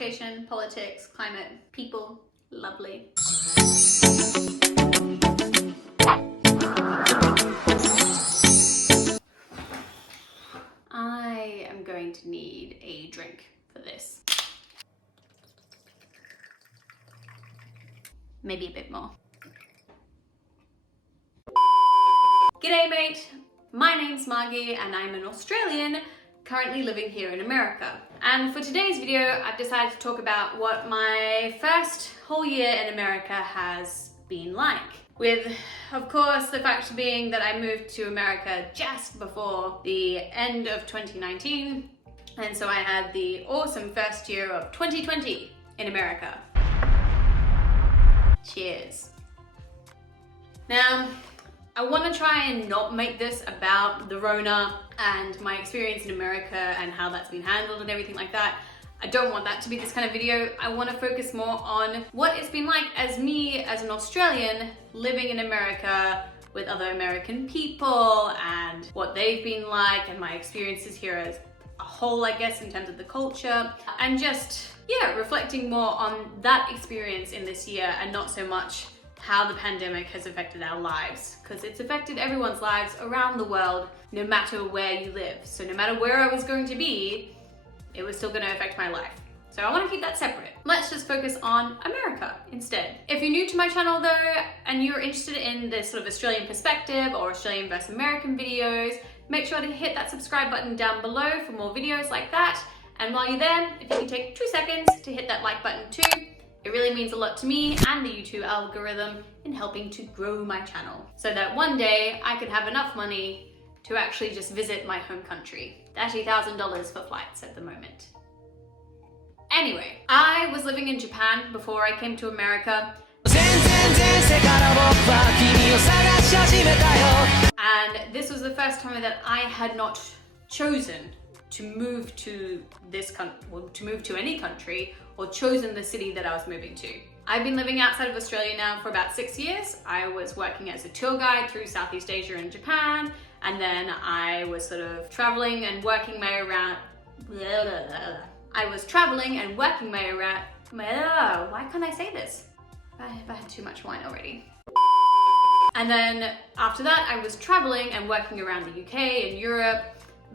education, politics, climate, people, lovely. I am going to need a drink for this. Maybe a bit more. G'day mate, my name's Margie and I'm an Australian currently living here in America. And for today's video, I've decided to talk about what my first whole year in America has been like. With, of course, the fact being that I moved to America just before the end of 2019. And so I had the awesome first year of 2020 in America. Cheers. Now, I want to try and not make this about the Rona and my experience in America and how that's been handled and everything like that. I don't want that to be this kind of video. I want to focus more on what it's been like as me, as an Australian, living in America with other American people and what they've been like and my experiences here as a whole, I guess, in terms of the culture. And just, yeah, reflecting more on that experience in this year and not so much how the pandemic has affected our lives, because it's affected everyone's lives around the world, no matter where you live. So no matter where I was going to be, it was still going to affect my life. So I want to keep that separate. Let's just focus on America instead. If you're new to my channel though, and you're interested in this sort of Australian perspective or Australian versus American videos, make sure to hit that subscribe button down below for more videos like that. And while you're there, if you can take 2 seconds to hit that like button too, it really means a lot to me and the YouTube algorithm in helping to grow my channel so that one day I could have enough money to actually just visit my home country. $30,000 for flights at the moment. Anyway, I was living in Japan before I came to America. And this was the first time that I had not chosen to move to this country, well, to move to any country, or chosen the city that I was moving to. I've been living outside of Australia now for about 6 years. I was working as a tour guide through Southeast Asia and Japan, and then I was sort of traveling and working my way around. I was traveling and working my way around. Why can't I say this? I've had too much wine already. And then after that, I was traveling and working around the UK and Europe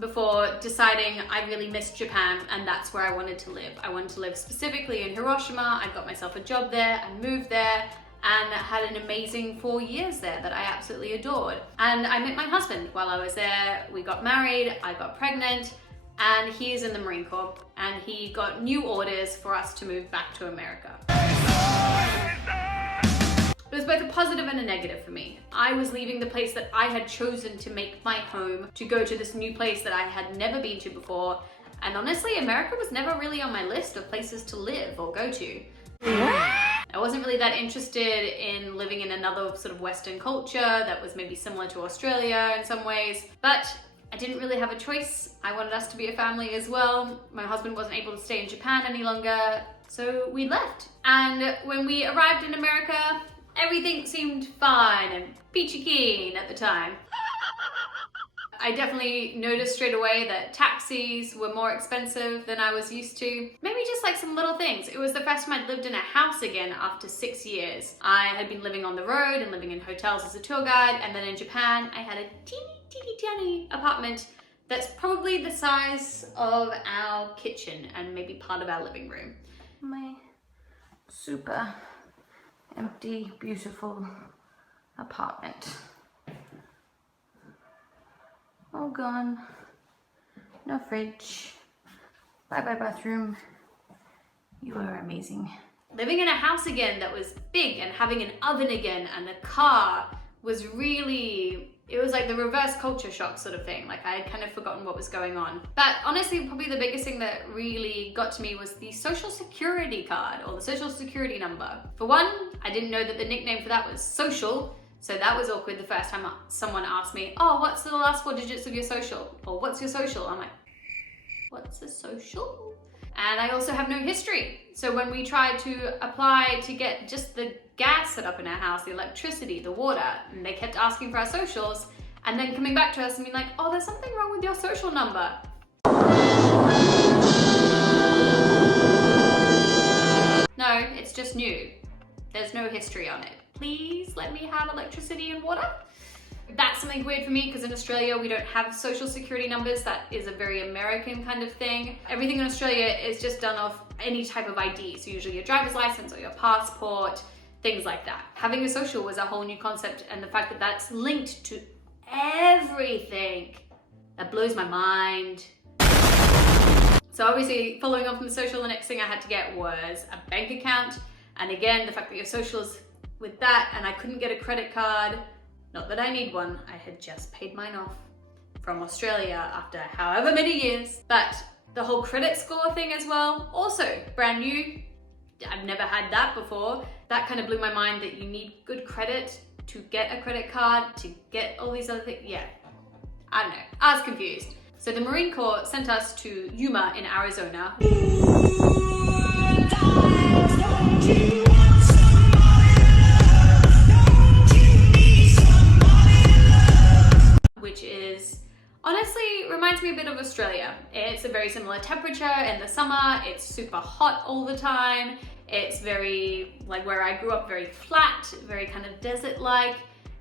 before deciding I really missed Japan and that's where I wanted to live. I wanted to live specifically in Hiroshima. I got myself a job there and moved there and had an amazing 4 years there that I absolutely adored. And I met my husband while I was there. We got married, I got pregnant, and he's in the Marine Corps and he got new orders for us to move back to America. It was both a positive and a negative for me. I was leaving the place that I had chosen to make my home to go to this new place that I had never been to before. And honestly, America was never really on my list of places to live or go to. I wasn't really that interested in living in another sort of Western culture that was maybe similar to Australia in some ways, but I didn't really have a choice. I wanted us to be a family as well. My husband wasn't able to stay in Japan any longer, so we left. And when we arrived in America, everything seemed fine and peachy keen at the time. I definitely noticed straight away that taxis were more expensive than I was used to. Maybe just like some little things. It was the first time I'd lived in a house again after 6 years. I had been living on the road and living in hotels as a tour guide, and then in Japan I had a teeny tiny apartment that's probably the size of our kitchen and maybe part of our living room. My super empty, beautiful apartment. All gone. No fridge. Bye-bye bathroom. You are amazing. Living in a house again that was big and having an oven again and a car was really, it was like the reverse culture shock sort of thing. Like I had kind of forgotten what was going on. But honestly, probably the biggest thing that really got to me was the social security card or the social security number. For one, I didn't know that the nickname for that was social. So that was awkward the first time someone asked me, oh, what's the last 4 digits of your social? Or what's your social? I'm like, what's a social? And I also have no history. So when we tried to apply to get just the gas set up in our house, the electricity, the water, and they kept asking for our socials and then coming back to us and being like, oh, there's something wrong with your social number. just new. There's no history on it. Please let me have electricity and water. That's something weird for me because in Australia we don't have social security numbers. That is a very American kind of thing. Everything in Australia is just done off any type of ID. So usually your driver's license or your passport, things like that. Having a social was a whole new concept, and the fact that that's linked to everything, that blows my mind. So obviously following on from the social, the next thing I had to get was a bank account. And again, the fact that your social's with that, and I couldn't get a credit card. Not that I need one, I had just paid mine off from Australia after however many years. But the whole credit score thing as well, also brand new. I've never had that before. That kind of blew my mind that you need good credit to get a credit card, to get all these other things. Yeah, I don't know, I was confused. So the Marine Corps sent us to Yuma in Arizona. Which is, honestly, reminds me a bit of Australia. It's a very similar temperature in the summer. It's super hot all the time. It's very, like where I grew up, very flat, very kind of desert-like.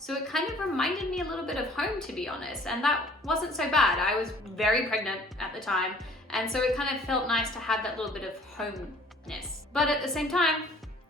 So it kind of reminded me a little bit of home, to be honest. And that wasn't so bad. I was very pregnant at the time. And so it kind of felt nice to have that little bit of homeness. But at the same time,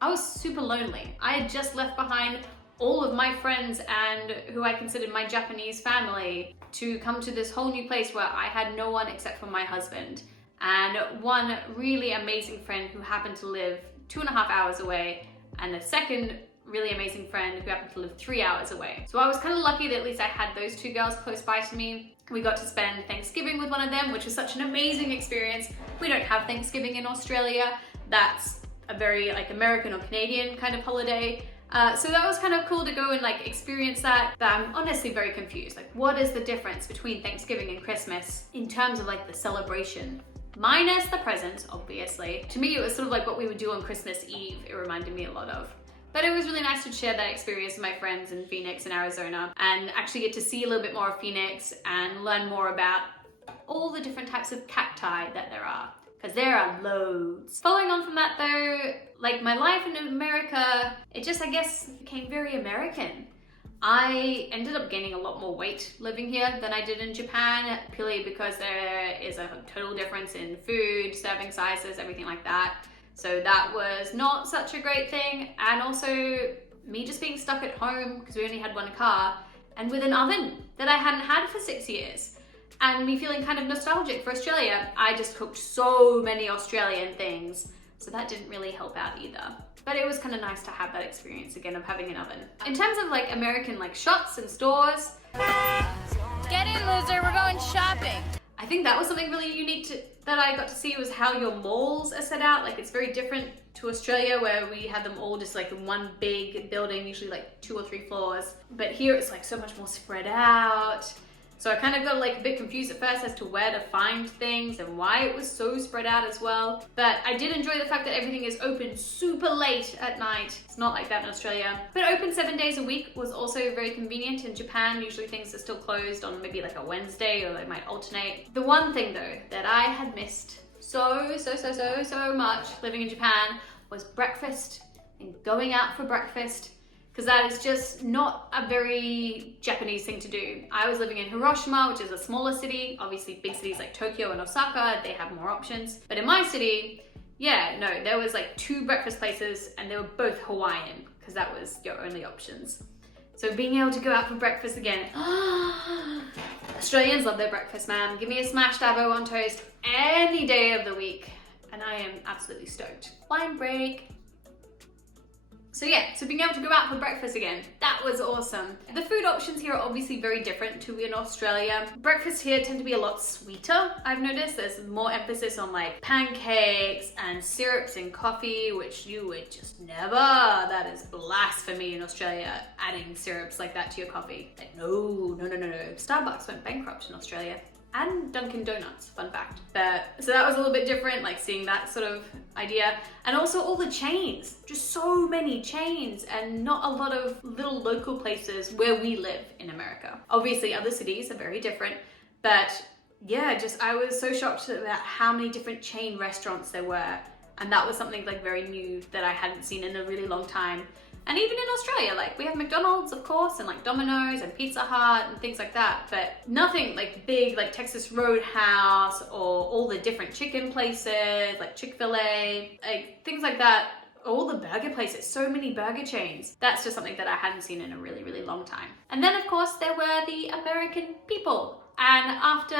I was super lonely. I had just left behind all of my friends and who I considered my Japanese family to come to this whole new place where I had no one except for my husband and one really amazing friend who happened to live 2.5 hours away, and a second really amazing friend who happened to live 3 hours away. So I was kind of lucky that at least I had those two girls close by to me. We got to spend Thanksgiving with one of them, which was such an amazing experience. We don't have Thanksgiving in Australia. That's a very like American or Canadian kind of holiday. So that was kind of cool to go and like experience that, but I'm honestly very confused. Like, what is the difference between Thanksgiving and Christmas in terms of like the celebration? Minus the presents, obviously. To me, it was sort of like what we would do on Christmas Eve. It reminded me a lot of. But it was really nice to share that experience with my friends in Phoenix and Arizona and actually get to see a little bit more of Phoenix and learn more about all the different types of cacti that there are. Because there are loads. Following on from that though, like my life in America, it just, I guess, became very American. I ended up gaining a lot more weight living here than I did in Japan, purely because there is a total difference in food, serving sizes, everything like that. So that was not such a great thing. And also me just being stuck at home because we only had one car and with an oven that I hadn't had for 6 years. And me feeling kind of nostalgic for Australia. I just cooked so many Australian things, so that didn't really help out either. But it was kind of nice to have that experience again of having an oven. In terms of like American like shops and stores. Get in, loser, we're going shopping. I think that was something really unique that I got to see was how your malls are set out. Like it's very different to Australia where we had them all just like in one big building, usually like 2 or 3 floors. But here it's like so much more spread out. So I kind of got like a bit confused at first as to where to find things and why it was so spread out as well. But I did enjoy the fact that everything is open super late at night. It's not like that in Australia. But open 7 days a week was also very convenient. In Japan, usually things are still closed on maybe like a Wednesday or they might alternate. The one thing though that I had missed so much living in Japan was breakfast and going out for breakfast. Because that is just not a very Japanese thing to do. I was living in Hiroshima, which is a smaller city. Obviously big cities like Tokyo and Osaka, they have more options. But in my city, yeah, no, there was like 2 breakfast places and they were both Hawaiian because that was your only options. So being able to go out for breakfast again, Australians love their breakfast, man. Give me a smashed avo on toast any day of the week and I am absolutely stoked. Wine break. So yeah, so being able to go out for breakfast again, that was awesome. The food options here are obviously very different to in Australia. Breakfasts here tend to be a lot sweeter, I've noticed. There's more emphasis on like pancakes and syrups and coffee, which you would just never. That is blasphemy in Australia, adding syrups like that to your coffee. Like, no. Starbucks went bankrupt in Australia. And Dunkin' Donuts, fun fact. But so that was a little bit different, like seeing that sort of idea. And also all the chains, just so many chains and not a lot of little local places where we live in America. Obviously other cities are very different, but yeah, I was so shocked about how many different chain restaurants there were And that was something like very new that I hadn't seen in a really long time. And even in Australia, like we have McDonald's, of course, and like Domino's and Pizza Hut and things like that, but nothing like big like Texas Roadhouse or all the different chicken places like Chick-fil-A, like things like that. All the burger places, so many burger chains. That's just something that I hadn't seen in a really, really long time. And then of course there were the American people. And after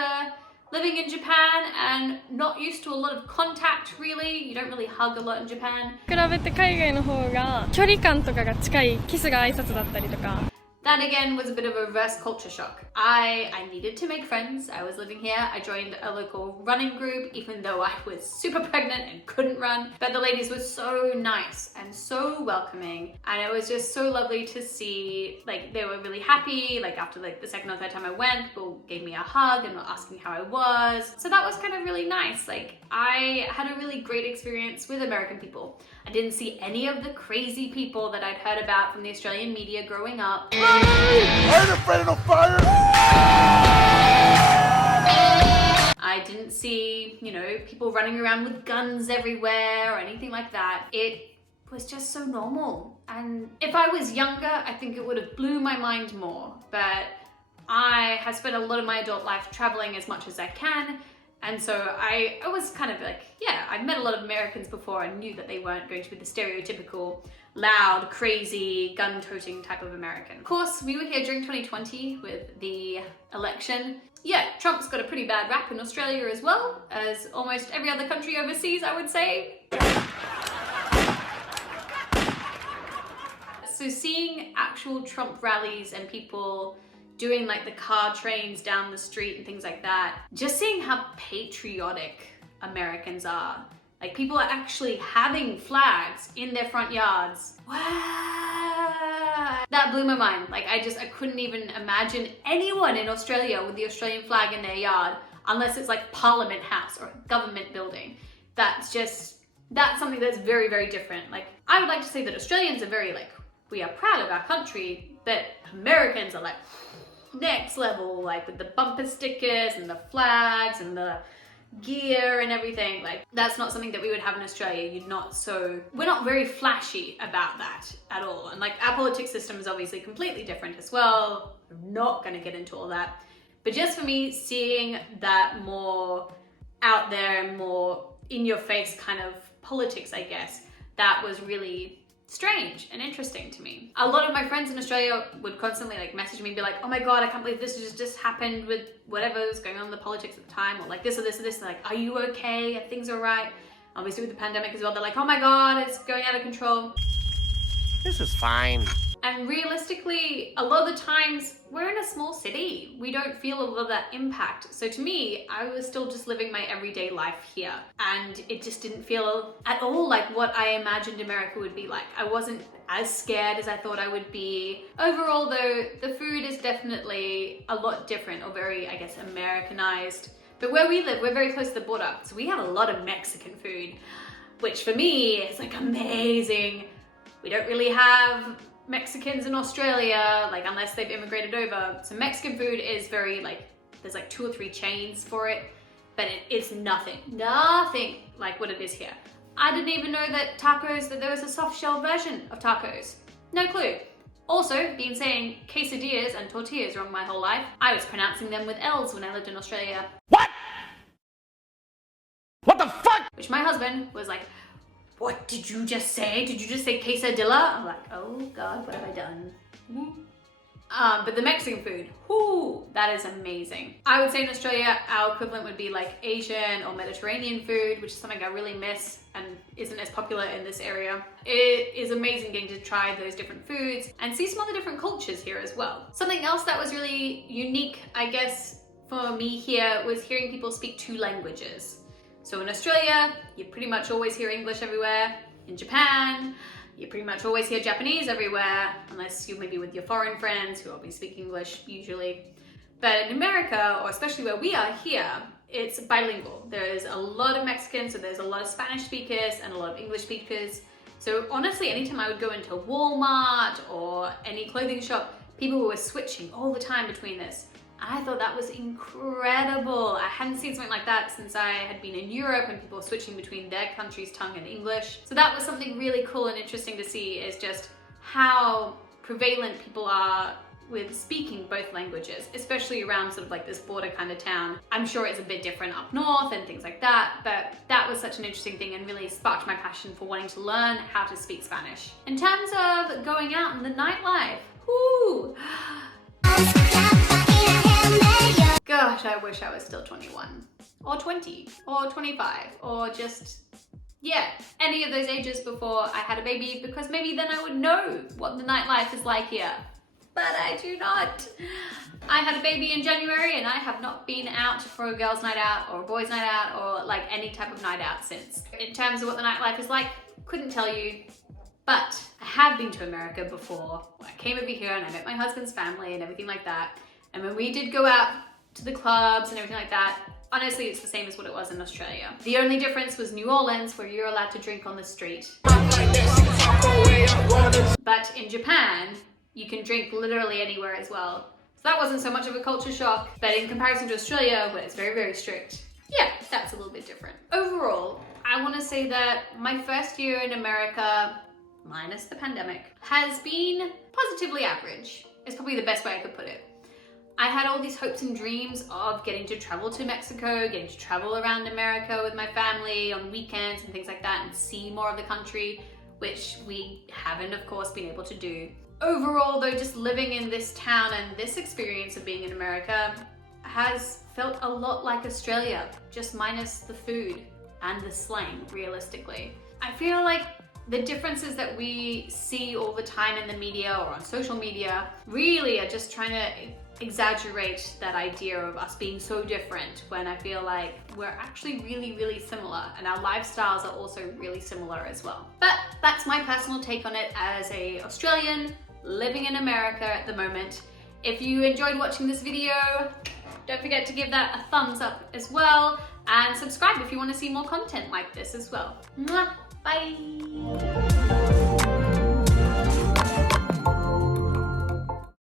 living in Japan and not used to a lot of contact really, you don't really hug a lot in Japan. 比べて海外の方が距離感とかが近い、キスが挨拶だったりとか。That again was a bit of a reverse culture shock. I needed to make friends. I was living here. I joined a local running group, even though I was super pregnant and couldn't run. But the ladies were so nice and so welcoming. And it was just so lovely to see, like, they were really happy. Like after like the second or third time I went, people gave me a hug and were asking how I was. So that was kind of really nice. Like I had a really great experience with American people. I didn't see any of the crazy people that I'd heard about from the Australian media growing up. I ain't afraid of no fire! I didn't see, you know, people running around with guns everywhere or anything like that. It was just so normal. And if I was younger, I think it would have blew my mind more. But I have spent a lot of my adult life traveling as much as I can. And so I was kind of like, yeah, I've met a lot of Americans before and knew that they weren't going to be the stereotypical loud, crazy, gun-toting type of American. Of course, we were here during 2020 with the election. Yeah, Trump's got a pretty bad rap in Australia as well, as almost every other country overseas, I would say. So seeing actual Trump rallies and people doing like the car trains down the street and things like that, just seeing how patriotic Americans are. Like people are actually having flags in their front yards. Wow. That blew my mind. Like I couldn't even imagine anyone in Australia with the Australian flag in their yard unless it's like Parliament House or a government building. That's something that's very, very different. Like I would like to say that Australians are very like, we are proud of our country, but Americans are like next level, like with the bumper stickers and the flags and the gear and everything. Like that's not something that we would have in Australia. We're not very flashy about that at all. And like our politics system is obviously completely different as well. I'm not going to get into all that. But just for me, seeing that more out there, more in your face kind of politics, I guess, that was really strange and interesting to me. A lot of my friends in Australia would constantly like message me and be like, oh my god, I can't believe this just happened with whatever's going on in the politics at the time, or like this or this or this. They're like, are you okay? Are things all right? Obviously with the pandemic as well, they're like, oh my god, it's going out of control. This is fine. And realistically, a lot of the times we're in a small city. We don't feel a lot of that impact. So to me, I was still just living my everyday life here. And it just didn't feel at all like what I imagined America would be like. I wasn't as scared as I thought I would be. Overall though, the food is definitely a lot different, or very, I guess, Americanized. But where we live, we're very close to the border. So we have a lot of Mexican food, which for me is like amazing. We don't really have Mexicans in Australia, like unless they've immigrated over. So Mexican food is very like, there's like 2 or 3 chains for it, but it's nothing like what it is here. I didn't even know that there was a soft shell version of tacos. No clue. Also, been saying quesadillas and tortillas wrong my whole life. I was pronouncing them with L's when I lived in Australia. What? What the fuck? Which my husband was like, what did you just say? Did you just say quesadilla? I'm like, oh god, what have I done? But the Mexican food, whoo, that is amazing. I would say in Australia, our equivalent would be like Asian or Mediterranean food, which is something I really miss and isn't as popular in this area. It is amazing getting to try those different foods and see some other different cultures here as well. Something else that was really unique, I guess, for me here was hearing people speak 2 languages. So in Australia, you pretty much always hear English everywhere. In Japan, you pretty much always hear Japanese everywhere, unless you're maybe with your foreign friends who only speak English usually. But in America, or especially where we are here, it's bilingual. There's a lot of Mexicans, so there's a lot of Spanish speakers and a lot of English speakers. So honestly, anytime I would go into Walmart or any clothing shop, people were switching all the time between this. I thought that was incredible. I hadn't seen something like that since I had been in Europe and people were switching between their country's tongue and English. So that was something really cool and interesting to see, is just how prevalent people are with speaking both languages, especially around sort of like this border kind of town. I'm sure it's a bit different up north and things like that, but that was such an interesting thing and really sparked my passion for wanting to learn how to speak Spanish. In terms of going out in the nightlife, whoo! Gosh, I wish I was still 21 or 20 or 25 or just, yeah, any of those ages before I had a baby, because maybe then I would know what the nightlife is like here. But I do not. I had a baby in January and I have not been out for a girls' night out or a boys' night out or like any type of night out since. In terms of what the nightlife is like, couldn't tell you, but I have been to America before. I came over here and I met my husband's family and everything like that. And when we did go out to the clubs and everything like that, honestly, it's the same as what it was in Australia. The only difference was New Orleans, where you're allowed to drink on the street. But in Japan, you can drink literally anywhere as well. So that wasn't so much of a culture shock, but in comparison to Australia, where it's very, very strict, yeah, that's a little bit different. Overall, I want to say that my first year in America, minus the pandemic, has been positively average. It's probably the best way I could put it. I had all these hopes and dreams of getting to travel to Mexico, getting to travel around America with my family on weekends and things like that and see more of the country, which we haven't, of course, been able to do. Overall, though, just living in this town and this experience of being in America has felt a lot like Australia, just minus the food and the slang, realistically. I feel like the differences that we see all the time in the media or on social media really are just trying to exaggerate that idea of us being so different, when I feel like we're actually really, really similar, and our lifestyles are also really similar as well. But that's my personal take on it as an Australian living in America at the moment. If you enjoyed watching this video, don't forget to give that a thumbs up as well, and subscribe if you want to see more content like this as well. Mwah! Bye!